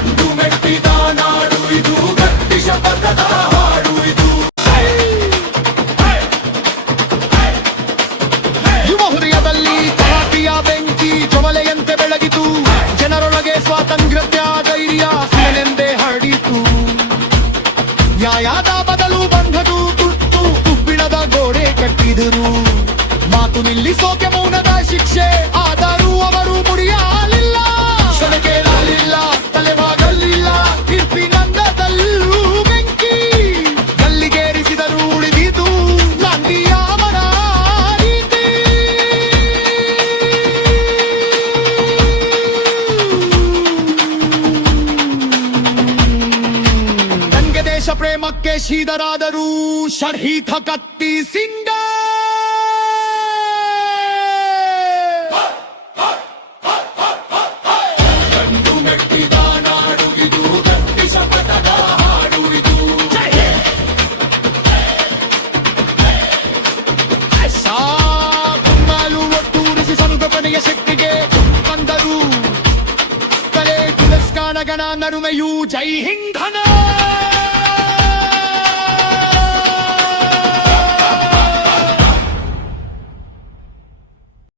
ಕಂಡು ಮೆಟ್ಟಿದ ನಾಡು ಇದು, ಗಟ್ಟಿ ಶಪಥದ ಹಾಡು ಇದು. ಯುವ ಹೃದಯದಲ್ಲಿ ತರಾಟಿಯ ಬೆಂಕಿ ಜ್ವಲೆಯಂತೆ ಬೆಳಗಿತು, ಜನರೊಳಗೆ ಸ್ವಾತಂತ್ರ್ಯ ಧೈರ್ಯ ಸೇನೆಂದೇ ಹರಡಿತು. ನ್ಯಾಯದ ಬದಲು ಬಂಧದು ತುತ್ತು ಉಬ್ಬಿಣದ ಗೋಡೆ ಕಟ್ಟಿದರು. ಮಾತು ನಿಲ್ಲಿಸೋಕೆ ಮೌನದ ಶಿಕ್ಷೆ ಆದರೂ ಅವರು ಮುಡಿಯಲಿಲ್ಲ. ಕ್ಷಣ ಕೇಳಲಿಲ್ಲ, ತಲೆಬಾಗಲಿಲ್ಲ, ತೀರ್ಪಿನಂದದಲ್ಲೂ ಬೆಂಕಿ ಗಲ್ಲಿಗೇರಿಸಿದರು. ಉಳಿದಿತು ಗಾಂಧಿಯ ಮನ ರೀತಿ. ನನ್ಗೆ ದೇಶ ಪ್ರೇಮಕ್ಕೆ ಶೀದರಾದರೂ ಶರ್ಹೀಥ ಕತ್ತಿ ಸಿಂಗ. ಕಂಡು ಮೆಟ್ಟಿದ ನಾಡು ಇದು, ಗಟ್ಟಿ ಶಪಥದ ಹಾಡು ಇದು. ಕುಂಬಾಲು ಒಟ್ಟೂರಿಸಿ ಸಂಘಟನೆಯ ಶಕ್ತಿಗೆ ಬಂದರು. ಕಲೆ ತಿರಸ್ಕಾರ ಗಣ ನರುಮೆಯೂ ಜೈ ಹಿಂದ್ ಘನ.